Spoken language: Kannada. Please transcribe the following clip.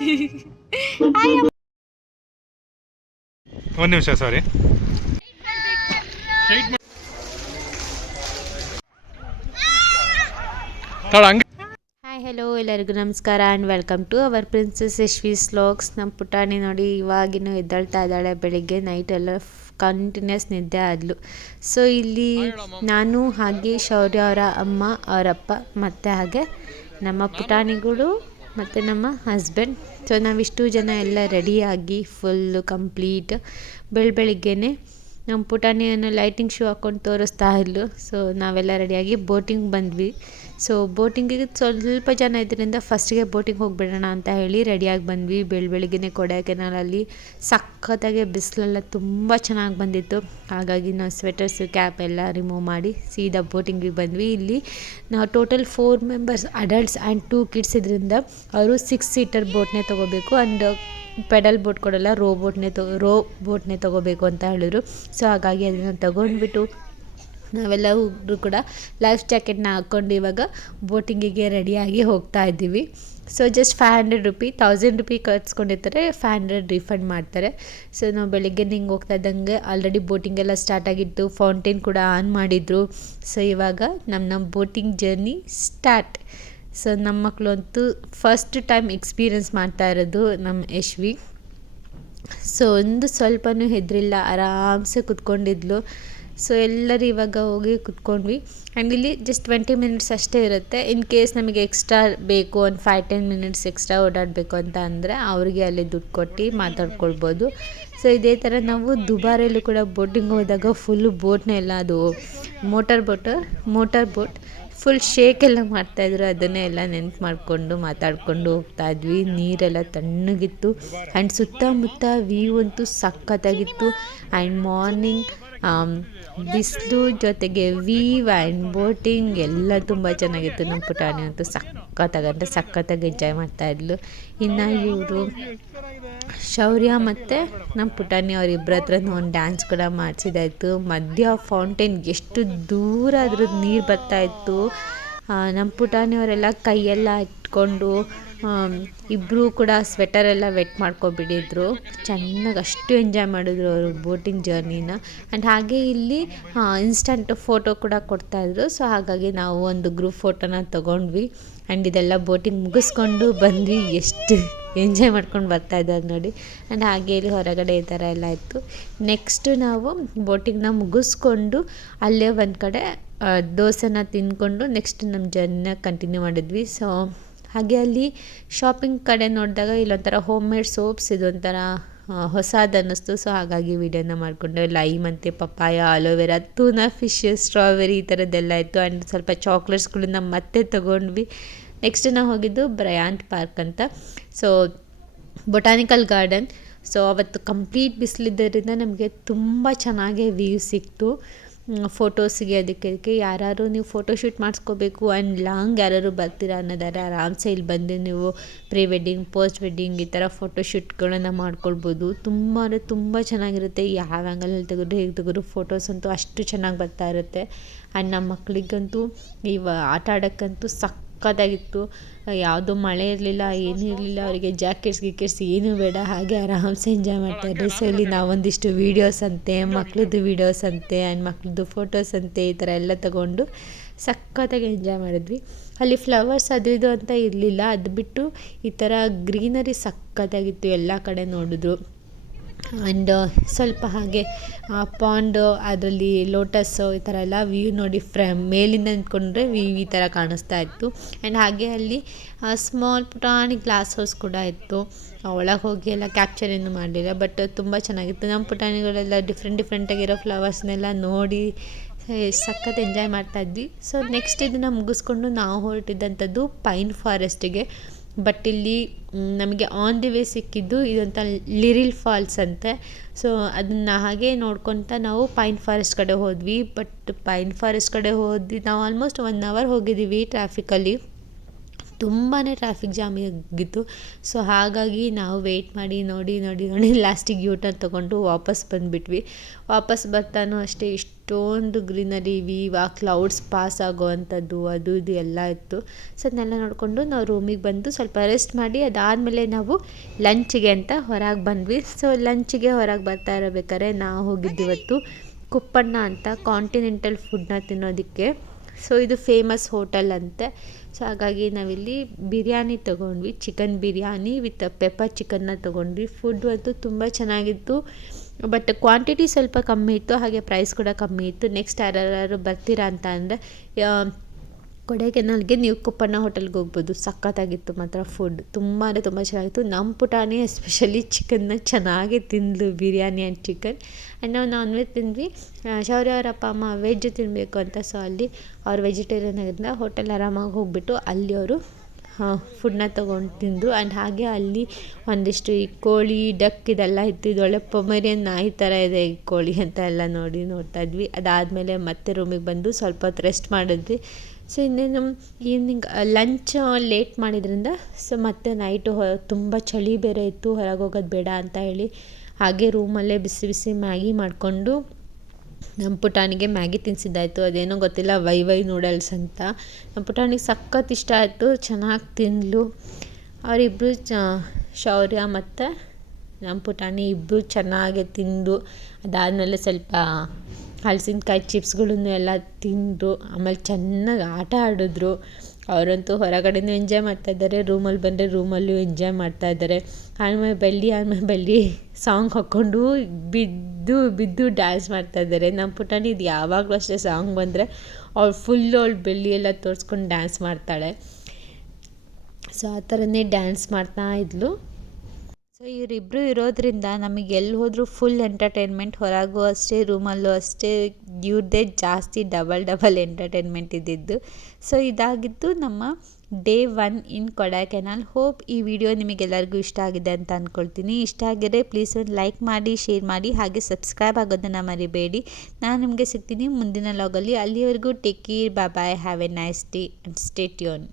ಒಂದು ನಿಮಿಷ ಸಾರಿ. ಹಾಯ್ ಹಲೋ ಎಲ್ಲರಿಗೂ ನಮಸ್ಕಾರ and welcome to our princess Yashvi's vlogs. ನಮ್ಮ ಪುಟಾಣಿ ನೋಡಿ ಇವಾಗಿನೂ ಎದ್ದೇಳ್ತಾ ಇದ್ದಾಳೆ. ಬೆಳಿಗ್ಗೆ ನೈಟ್ ಎಲ್ಲ ಕಂಟಿನ್ಯೂಸ್ ನಿದ್ದೆ ಆದಳು. ಸೊ ಇಲ್ಲಿ ನಾನು ಹಾಗೆ ಶೌರ್ಯ ಅವರ ಅಮ್ಮ ಅವರಪ್ಪ ಮತ್ತು ಹಾಗೆ ನಮ್ಮ ಪುಟಾಣಿಗಳು ಮತ್ತು ನಮ್ಮ ಹಸ್ಬೆಂಡ್. ಸೊ ನಾವಿಷ್ಟು ಜನ ಎಲ್ಲ ರೆಡಿಯಾಗಿ ಫುಲ್ಲು ಕಂಪ್ಲೀಟ್ ಬೆಳಗ್ಗೆನೆ ನಮ್ಮ ಪುಟಾಣಿಯನ್ನು ಲೈಟಿಂಗ್ ಶೋ ಹಾಕ್ಕೊಂಡು ತೋರಿಸ್ತಾ ಇದ್ಲು. ಸೊ ನಾವೆಲ್ಲ ರೆಡಿಯಾಗಿ ಬೋಟಿಂಗ್ ಬಂದ್ವಿ. ಸೊ ಬೋಟಿಂಗಿಗೆ ಸ್ವಲ್ಪ ಜನ ಇದರಿಂದ ಫಸ್ಟಿಗೆ ಬೋಟಿಂಗ್ ಹೋಗಿಬಿಡೋಣ ಅಂತ ಹೇಳಿ ರೆಡಿಯಾಗಿ ಬಂದ್ವಿ. ಬೆಳಗ್ಗೆನೆ ಕೊಡೈಕೆನಾಲಲ್ಲಿ ಸಖತ್ತಾಗೆ ಬಿಸಿಲೆಲ್ಲ ತುಂಬ ಚೆನ್ನಾಗಿ ಬಂದಿತ್ತು. ಹಾಗಾಗಿ ನಾವು ಸ್ವೆಟರ್ಸು ಕ್ಯಾಪ್ ಎಲ್ಲ ರಿಮೂವ್ ಮಾಡಿ ಸೀದಾ ಬೋಟಿಂಗಿಗೆ ಬಂದ್ವಿ. ಇಲ್ಲಿ ನಾವು total 4 members adults and 2 kids ಇದರಿಂದ ಅವರು 6 ಸೀಟರ್ ಬೋಟ್ನೇ ತೊಗೋಬೇಕು. ಆ್ಯಂಡ್ ಪೆಡಲ್ ಬೋಟ್ ಕೊಡಲ್ಲ, ರೋ ಬೋಟ್ನೇ ತೊಗೋಬೇಕು ಅಂತ ಹೇಳಿದ್ರು. ಸೊ ಹಾಗಾಗಿ ಅದನ್ನು ತೊಗೊಂಡ್ಬಿಟ್ಟು ನಾವೆಲ್ಲ ಹುಡುಗರು ಕೂಡ ಲೈಫ್ ಜಾಕೆಟ್ನ ಹಾಕ್ಕೊಂಡು ಇವಾಗ ಬೋಟಿಂಗಿಗೆ ರೆಡಿಯಾಗಿ ಹೋಗ್ತಾ ಇದ್ದೀವಿ. ಸೊ ಜಸ್ಟ್ 500 ರೂಪಿ, 1000 ರೂಪಿ ಕಟ್ಸ್ಕೊಂಡಿರ್ತಾರೆ, 500 ರಿಫಂಡ್ ಮಾಡ್ತಾರೆ. ಸೊ ನಾವು ಬೆಳಿಗ್ಗೆ ಹಿಂಗೆ ಹೋಗ್ತಾ ಇದ್ದಂಗೆ ಆಲ್ರೆಡಿ ಬೋಟಿಂಗ್ ಎಲ್ಲ ಸ್ಟಾರ್ಟ್ ಆಗಿತ್ತು, ಫೌಂಟೇನ್ ಕೂಡ ಆನ್ ಮಾಡಿದರು. ಸೊ ಇವಾಗ ನಮ್ಮ ಬೋಟಿಂಗ್ ಜರ್ನಿ ಸ್ಟಾರ್ಟ್. ಸೊ ನಮ್ಮ ಮಕ್ಕಳು ಅಂತೂ ಫಸ್ಟ್ ಟೈಮ್ ಎಕ್ಸ್ಪೀರಿಯೆನ್ಸ್ ಮಾಡ್ತಾ ಇರೋದು ನಮ್ಮ ಯಶ್ವಿ. ಸೊ ಒಂದು ಸ್ವಲ್ಪನೂ ಹೆದರಿಲ್ಲ, ಆರಾಮ್ಸೆ ಕುತ್ಕೊಂಡಿದ್ಲು. ಸೊ ಎಲ್ಲರೂ ಇವಾಗ ಹೋಗಿ ಕುತ್ಕೊಂಡ್ವಿ. ಆ್ಯಂಡ್ ಇಲ್ಲಿ ಜಸ್ಟ್ 20 ಮಿನಿಟ್ಸ್ ಅಷ್ಟೇ ಇರುತ್ತೆ. ಇನ್ ಕೇಸ್ ನಮಗೆ ಎಕ್ಸ್ಟ್ರಾ ಬೇಕು, ಒಂದು 5-10 ಮಿನಿಟ್ಸ್ ಎಕ್ಸ್ಟ್ರಾ ಓಡಾಡಬೇಕು ಅಂತ ಅಂದರೆ ಅವ್ರಿಗೆ ಅಲ್ಲಿ ದುಡ್ಡು ಕೊಟ್ಟು ಮಾತಾಡ್ಕೊಳ್ಬೋದು. ಸೊ ಇದೇ ಥರ ನಾವು ದುಬಾರಿಯಲ್ಲೂ ಕೂಡ ಬೋಟಿಂಗ್ ಹೋದಾಗ ಫುಲ್ಲು ಬೋಟ್ನೇ ಎಲ್ಲ ಅದು ಮೋಟರ್ ಬೋಟ್ ಫುಲ್ ಶೇಕ್ ಎಲ್ಲ ಮಾಡ್ತಾಯಿದ್ರು. ಅದನ್ನೇ ಎಲ್ಲ ನೆನ್ಪು ಮಾಡಿಕೊಂಡು ಮಾತಾಡಿಕೊಂಡು ಹೋಗ್ತಾಯಿದ್ವಿ. ನೀರೆಲ್ಲ ತಣ್ಣಗಿತ್ತು ಆ್ಯಂಡ್ ಸುತ್ತಮುತ್ತ ವ್ಯೂ ಅಂತೂ ಸಖತ್ತಾಗಿತ್ತು. ಆ್ಯಂಡ್ ಮಾರ್ನಿಂಗ್ ಬಿಸಿಲು ಜೊತೆಗೆ ವೀವ್ ಆ್ಯಂಡ್ ಬೋಟಿಂಗ್ ಎಲ್ಲ ತುಂಬ ಚೆನ್ನಾಗಿತ್ತು. ನಮ್ಮ ಪುಟಾಣಿ ಅಂತೂ ಸಖತ್ತಾಗಿ ಎಂಜಾಯ್ ಮಾಡ್ತಾಯಿದ್ಲು. ಇನ್ನು ಇವರು ಶೌರ್ಯ ಮತ್ತು ನಮ್ಮ ಪುಟಾಣಿ ಅವರಿಬ್ಬರ ಹತ್ರನೂ ಒಂದು ಡ್ಯಾನ್ಸ್ ಕೂಡ ಮಾಡಿಸಿದಾಯಿತು. ಮಧ್ಯ ಫೌಂಟೇನ್ ಎಷ್ಟು ದೂರ ಅದ್ರದ್ದು ನೀರು ಬರ್ತಾಯಿತ್ತು. ನಮ್ಮ ಪುಟಾಣಿಯವರೆಲ್ಲ ಕೈಯೆಲ್ಲ ಇಟ್ಕೊಂಡು ಇಬ್ಬರು ಕೂಡ ಸ್ವೆಟರೆಲ್ಲ ವೆಟ್ ಮಾಡ್ಕೊಬಿಟ್ಟಿದ್ರು. ಚೆನ್ನಾಗಿ ಅಷ್ಟು ಎಂಜಾಯ್ ಮಾಡಿದ್ರು ಅವರು ಬೋಟಿಂಗ್ ಜರ್ನಿನ. ಆ್ಯಂಡ್ ಹಾಗೆ ಇಲ್ಲಿ ಇನ್ಸ್ಟಂಟ್ ಫೋಟೋ ಕೂಡ ಕೊಡ್ತಾಯಿದ್ರು. ಸೊ ಹಾಗಾಗಿ ನಾವು ಒಂದು ಗ್ರೂಪ್ ಫೋಟೋನ ತೊಗೊಂಡ್ವಿ. ಆ್ಯಂಡ್ ಇದೆಲ್ಲ ಬೋಟಿಂಗ್ ಮುಗಿಸ್ಕೊಂಡು ಬಂದ್ವಿ. ಎಷ್ಟು ಎಂಜಾಯ್ ಮಾಡ್ಕೊಂಡು ಬರ್ತಾಯಿದ್ದಾರೆ ನೋಡಿ. ಆ್ಯಂಡ್ ಹಾಗೆ ಇಲ್ಲಿ ಹೊರಗಡೆ ಈ ಥರ ಎಲ್ಲ ಇತ್ತು. ನೆಕ್ಸ್ಟು ನಾವು ಬೋಟಿಂಗ್ನ ಮುಗಿಸ್ಕೊಂಡು ಅಲ್ಲೇ ಒಂದು ಕಡೆ ದೋಸೆನ ತಿಂದ್ಕೊಂಡು ನೆಕ್ಸ್ಟ್ ನಮ್ಮ ಜರ್ನಿನ ಕಂಟಿನ್ಯೂ ಮಾಡಿದ್ವಿ. ಸೊ ಹಾಗೆ ಅಲ್ಲಿ ಶಾಪಿಂಗ್ ಕಡೆ ನೋಡಿದಾಗ ಇಲ್ಲೊಂಥರ ಹೋಮ್ ಮೇಡ್ ಸೋಪ್ಸ್ ಇದೊಂಥರ ಹೊಸದು ಅನ್ನಿಸ್ತು. ಸೊ ಹಾಗಾಗಿ ವಿಡಿಯೋನ ಮಾಡಿಕೊಂಡು ಲೈಮ್ ಅಂತೆ, ಪಪ್ಪಾಯ, ಅಲೋವೆರಾ, ತೂನಾ ಫಿಶ್, ಸ್ಟ್ರಾಬೆರಿ ಈ ಥರದ್ದೆಲ್ಲ ಇತ್ತು. ಆ್ಯಂಡ್ ಸ್ವಲ್ಪ ಚಾಕ್ಲೇಟ್ಸ್ಗಳನ್ನ ಮತ್ತೆ ತೊಗೊಂಡ್ವಿ. ನೆಕ್ಸ್ಟ್ ನಾವು ಹೋಗಿದ್ದು ಬ್ರಯಾಂಟ್ ಪಾರ್ಕ್ ಅಂತ. So botanical garden. ಸೊ ಅವತ್ತು ಕಂಪ್ಲೀಟ್ ಬಿಸಿಲಿದ್ದರಿಂದ ನಮಗೆ ತುಂಬ ಚೆನ್ನಾಗಿ ವ್ಯೂ ಸಿಕ್ತು ಫೋಟೋಸಿಗೆ. ಅದಕ್ಕೆ ಯಾರು ನೀವು ಫೋಟೋಶೂಟ್ ಮಾಡಿಸ್ಕೋಬೇಕು ಆ್ಯಂಡ್ ಲಾಂಗ್ ಯಾರು ಬರ್ತೀರಾ ಅನ್ನೋದಾರೆ ಆರಾಮ್ಸೆ ಇಲ್ಲಿ ಬಂದು ನೀವು ಪ್ರೀ ವೆಡ್ಡಿಂಗ್, ಪೋಸ್ಟ್ ವೆಡ್ಡಿಂಗ್ ಈ ಥರ ಫೋಟೋಶೂಟ್ಗಳನ್ನು ಮಾಡ್ಕೊಳ್ಬೋದು. ತುಂಬ ಅಂದರೆ ತುಂಬ ಚೆನ್ನಾಗಿರುತ್ತೆ. ಯಾವ ಆ್ಯಂಗಲಲ್ಲಿ ತೆಗೆದ್ರು ಹೇಗೆ ತೆಗೆದ್ರು ಫೋಟೋಸ್ ಅಂತೂ ಅಷ್ಟು ಚೆನ್ನಾಗಿ ಬರ್ತಾ ಇರುತ್ತೆ. ಆ್ಯಂಡ್ ನಮ್ಮ ಮಕ್ಕಳಿಗಂತೂ ಆಟ ಆಡೋಕ್ಕಂತೂ ಸಖತ್ತಾಗಿತ್ತು. ಯಾವುದೋ ಮಳೆ ಇರಲಿಲ್ಲ, ಏನೂ ಇರಲಿಲ್ಲ. ಅವರಿಗೆ ಜಾಕೆಟ್ಸ್ ಏನೂ ಬೇಡ, ಹಾಗೆ ಆರಾಮ್ಸೆ ಎಂಜಾಯ್ ಮಾಡ್ತಾಯಿದ್ರು. ಸೊ ಇಲ್ಲಿ ನಾವೊಂದಿಷ್ಟು ವೀಡಿಯೋಸ್ ಅಂತೆ, ಮಕ್ಳದ್ದು ವೀಡಿಯೋಸ್ ಅಂತೆ ಆ್ಯಂಡ್ ಮಕ್ಳದ್ದು ಫೋಟೋಸ್ ಅಂತೆ ಈ ಥರ ಎಲ್ಲ ತಗೊಂಡು ಸಖತ್ತಾಗಿ ಎಂಜಾಯ್ ಮಾಡಿದ್ವಿ. ಅಲ್ಲಿ ಫ್ಲವರ್ಸ್ ಅದು ಇದು ಅಂತ ಇರಲಿಲ್ಲ, ಅದು ಬಿಟ್ಟು ಈ ಥರ ಗ್ರೀನರಿ ಸಖತ್ತಾಗಿತ್ತು. ಎಲ್ಲ ಕಡೆ ನೋಡಿದ್ರು. ಆ್ಯಂಡ್ ಸ್ವಲ್ಪ ಹಾಗೆ ಪಾಂಡು, ಅದರಲ್ಲಿ ಲೋಟಸ್ಸು ಈ ಥರ ಎಲ್ಲ ವ್ಯೂ ನೋಡಿ ಮೇಲಿಂದ ನಿಂತ್ಕೊಂಡ್ರೆ ವ್ಯೂ ಈ ಥರ ಕಾಣಿಸ್ತಾ ಇತ್ತು. ಆ್ಯಂಡ್ ಹಾಗೆ ಅಲ್ಲಿ ಸ್ಮಾಲ್ ಪುಟಾಣಿ ಗ್ಲಾಸ್ ಹೌಸ್ ಕೂಡ ಇತ್ತು. ಒಳಗೆ ಹೋಗಿ ಎಲ್ಲ ಕ್ಯಾಪ್ಚರ್ ಏನು ಮಾಡಲಿಲ್ಲ, ಬಟ್ ತುಂಬ ಚೆನ್ನಾಗಿತ್ತು. ನಮ್ಮ ಪುಟಾಣಿಗಳೆಲ್ಲ ಡಿಫ್ರೆಂಟಾಗಿರೋ ಫ್ಲವರ್ಸ್ನೆಲ್ಲ ನೋಡಿ ಸಖತ್ ಎಂಜಾಯ್ ಮಾಡ್ತಾಯಿದ್ವಿ. ಸೊ ನೆಕ್ಸ್ಟ್ ಇದನ್ನು ಮುಗಿಸ್ಕೊಂಡು ನಾವು ಹೊರಟಿದ್ದಂಥದ್ದು ಪೈನ್ ಫಾರೆಸ್ಟಿಗೆ. ಬಟ್ ಇಲ್ಲಿ ನಮಗೆ ಆನ್ ದಿ ವೇ ಸಿಕ್ಕಿದ್ದು ಇದೊಂಥ ಲಿರಿಲ್ ಫಾಲ್ಸ್ ಅಂತೆ. ಸೊ ಅದನ್ನು ಹಾಗೆ ನೋಡ್ಕೊತ ನಾವು ಪೈನ್ ಫಾರೆಸ್ಟ್ ಕಡೆ ಹೋದ್ವಿ. ಬಟ್ ಪೈನ್ ಫಾರೆಸ್ಟ್ ಕಡೆ ನಾವು ಆಲ್ಮೋಸ್ಟ್ 1 ಅವರ್ ಹೋಗಿದ್ದೀವಿ ಟ್ರಾಫಿಕಲ್ಲಿ. ತುಂಬಾ ಟ್ರಾಫಿಕ್ ಜಾಮ್ ಆಗಿತ್ತು. ಸೊ ಹಾಗಾಗಿ ನಾವು ವೆಯ್ಟ್ ಮಾಡಿ ನೋಡಿ ಲಾಸ್ಟಿಗೆ ಯೂ ಟರ್ನ್ ತೊಗೊಂಡು ವಾಪಸ್ ಬಂದುಬಿಟ್ವಿ. ವಾಪಸ್ ಬರ್ತಾನೂ ಅಷ್ಟೇ ಇಷ್ಟೊಂದು ಗ್ರೀನರಿ ಆ ಕ್ಲೌಡ್ಸ್ ಪಾಸ್ ಆಗೋವಂಥದ್ದು ಅದು ಇದು ಎಲ್ಲ ಇತ್ತು. ಸೊ ಅದನ್ನೆಲ್ಲ ನೋಡಿಕೊಂಡು ನಾವು ರೂಮಿಗೆ ಬಂದು ಸ್ವಲ್ಪ ರೆಸ್ಟ್ ಮಾಡಿ ಅದಾದಮೇಲೆ ನಾವು ಲಂಚಿಗೆ ಅಂತ ಹೊರಗೆ ಬಂದ್ವಿ. ಸೊ ಲಂಚಿಗೆ ಹೊರಗೆ ಬರ್ತಾ ಇರಬೇಕಾದ್ರೆ ನಾವು ಹೋಗಿದ್ದಿವತ್ತು ಕುಪ್ಪಣ್ಣ ಅಂತ ಕಾಂಟಿನೆಂಟಲ್ ಫುಡ್ನ ತಿನ್ನೋದಕ್ಕೆ. ಸೊ ಇದು ಫೇಮಸ್ ಹೋಟೆಲ್ ಅಂತೆ. ಸೊ ಹಾಗಾಗಿ ನಾವಿಲ್ಲಿ ಬಿರಿಯಾನಿ ತೊಗೊಂಡ್ವಿ, ಚಿಕನ್ ಬಿರಿಯಾನಿ ವಿತ್ ಪೆಪ್ಪರ್ ಚಿಕನ್ನ ತೊಗೊಂಡ್ವಿ. ಫುಡ್ ಅಂತೂ ತುಂಬ ಚೆನ್ನಾಗಿತ್ತು, ಬಟ್ ಕ್ವಾಂಟಿಟಿ ಸ್ವಲ್ಪ ಕಮ್ಮಿ ಇತ್ತು, ಹಾಗೆ ಪ್ರೈಸ್ ಕೂಡ ಕಮ್ಮಿ ಇತ್ತು. ನೆಕ್ಸ್ಟ್ ಯಾರು ಬರ್ತೀರಾ ಅಂತ ಅಂದರೆ ಕೊಡೈಕೆನಾಲ್ಗೆ ನೀವು ಕುಪ್ಪಣ್ಣ ಹೋಟೆಲ್ಗೆ ಹೋಗ್ಬೋದು. ಸಖತ್ತಾಗಿತ್ತು ಮಾತ್ರ ಫುಡ್, ತುಂಬ ಅಂದರೆ ತುಂಬ ಚೆನ್ನಾಗಿತ್ತು. ನಮ್ಮ ಪುಟಾಣಿ ಎಸ್ಪೆಷಲಿ ಚಿಕನ್ನ ಚೆನ್ನಾಗಿ ತಿಂದ್ಲು, ಬಿರಿಯಾನಿ ಆ್ಯಂಡ್ ಚಿಕನ್. ಆ್ಯಂಡ್ ನಾವು ನಾನ್ ವೆಜ್ ತಿಂದ್ವಿ. ಶೌರ್ಯ ಅವರ ಅಪ್ಪ ಅಮ್ಮ ವೆಜ್ ತಿನ್ನಬೇಕು ಅಂತ, ಸೊ ಅಲ್ಲಿ ಅವ್ರು ವೆಜಿಟೇರಿಯನ್ ಆಗಿದ್ದರಿಂದ ಹೋಟೆಲ್ ಆರಾಮಾಗಿ ಹೋಗ್ಬಿಟ್ಟು ಅಲ್ಲಿ ಅವರು ಫುಡ್ನ ತೊಗೊಂಡು ತಿಂದರು. ಆ್ಯಂಡ್ ಹಾಗೆ ಅಲ್ಲಿ ಒಂದಿಷ್ಟು ಈ ಕೋಳಿ ಡಕ್ ಇದೆಲ್ಲ ಇತ್ತು. ಇದೊಳ್ಳೆ ಪೊಮೇರಿಯನ್ ನಾಯಿ ಥರ ಇದೆ ಈ ಕೋಳಿ ಅಂತ ಎಲ್ಲ ನೋಡ್ತಾ ಇದ್ವಿ. ಅದಾದಮೇಲೆ ಮತ್ತೆ ರೂಮಿಗೆ ಬಂದು ಸ್ವಲ್ಪ ಹೊತ್ತು ರೆಸ್ಟ್ ಮಾಡಿದ್ವಿ. ಸೊ ಇನ್ನೇನು ಈವ್ನಿಂಗ್ ಲಂಚ್ ಲೇಟ್ ಮಾಡಿದ್ರಿಂದ ಸೊ ಮತ್ತೆ ನೈಟು ತುಂಬ ಚಳಿ ಬೇರೆ ಇತ್ತು, ಹೊರಗೆ ಹೋಗೋದು ಬೇಡ ಅಂತ ಹೇಳಿ ಹಾಗೆ ರೂಮಲ್ಲೇ ಬಿಸಿ ಬಿಸಿ ಮ್ಯಾಗಿ ಮಾಡಿಕೊಂಡು ನಮ್ಮ ಪುಟಾಣಿಗೆ ಮ್ಯಾಗಿ ತಿನ್ನಿಸಿದ್ದಾಯಿತು. ಅದೇನೋ ಗೊತ್ತಿಲ್ಲ, ವೈ ನೂಡಲ್ಸ್ ಅಂತ. ನಮ್ಮ ಪುಟಾಣಿಗೆ ಸಖತ್ ಇಷ್ಟ ಆಯಿತು, ಚೆನ್ನಾಗಿ ತಿಂದಳು. ಅವರಿಬ್ಬರು ಶೌರ್ಯ ಮತ್ತು ನಮ್ಮ ಪುಟಾಣಿ ಇಬ್ಬರು ಚೆನ್ನಾಗಿ ತಿಂದು ಅದಾದಮೇಲೆ ಸ್ವಲ್ಪ ಹಲಸಿನಕಾಯಿ ಚಿಪ್ಸ್ಗಳನ್ನು ಎಲ್ಲ ತಿಂದು ಆಮೇಲೆ ಚೆನ್ನಾಗಿ ಆಟ ಆಡಿದ್ರು. ಅವರಂತೂ ಹೊರಗಡೆನೂ ಎಂಜಾಯ್ ಮಾಡ್ತಾಯಿದ್ದಾರೆ, ರೂಮಲ್ಲಿ ಬಂದರೆ ರೂಮಲ್ಲೂ ಎಂಜಾಯ್ ಮಾಡ್ತಾಯಿದ್ದಾರೆ. ಆಮೇಲೆ ಬೆಳ್ಳಿ ಸಾಂಗ್ ಹಾಕ್ಕೊಂಡು ಬಿದ್ದು ಡ್ಯಾನ್ಸ್ ಮಾಡ್ತಾಯಿದ್ದಾರೆ. ನಮ್ಮ ಪುಟಾಣಿ ಇದು ಯಾವಾಗಲೂ ಅಷ್ಟೇ ಸಾಂಗ್ ಬಂದರೆ ಅವಳು ಬೆಳ್ಳಿ ಎಲ್ಲ ತೋರಿಸ್ಕೊಂಡು ಡ್ಯಾನ್ಸ್ ಮಾಡ್ತಾಳೆ. ಸೊ ಆ ಥರನೇ ಡ್ಯಾನ್ಸ್ ಮಾಡ್ತಾ ಇದ್ಲು. ಸೊ ಇವರಿಬ್ಬರು ಇರೋದ್ರಿಂದ ನಮಗೆ ಎಲ್ಲಿ ಹೋದರೂ ಫುಲ್ ಎಂಟರ್ಟೈನ್ಮೆಂಟ್, ಹೊರಗೂ ಅಷ್ಟೇ ರೂಮಲ್ಲೂ ಅಷ್ಟೇ ಇವ್ರದ್ದೇ ಜಾಸ್ತಿ ಡಬಲ್ ಎಂಟರ್ಟೈನ್ಮೆಂಟ್ ಇದ್ದಿದ್ದು. ಸೊ ಇದಾಗಿತ್ತು ನಮ್ಮ ಡೇ 1 ಇನ್ ಕೊಡೈಕೆನಾಲ್. ಹೋಪ್ ಈ ವಿಡಿಯೋ ನಿಮಗೆಲ್ಲರಿಗೂ ಇಷ್ಟ ಆಗಿದೆ ಅಂತ ಅಂದ್ಕೊಳ್ತೀನಿ. ಇಷ್ಟ ಆಗಿದ್ರೆ ಪ್ಲೀಸ್ ಒಂದು ಲೈಕ್ ಮಾಡಿ, ಶೇರ್ ಮಾಡಿ, ಹಾಗೆ ಸಬ್ಸ್ಕ್ರೈಬ್ ಆಗೋದನ್ನು ಮರಿಬೇಡಿ. ನಾನು ನಿಮಗೆ ಸಿಗ್ತೀನಿ ಮುಂದಿನ ಲಾಗಲ್ಲಿ. ಅಲ್ಲಿವರೆಗೂ take care, bye, have a nice day and stay tune.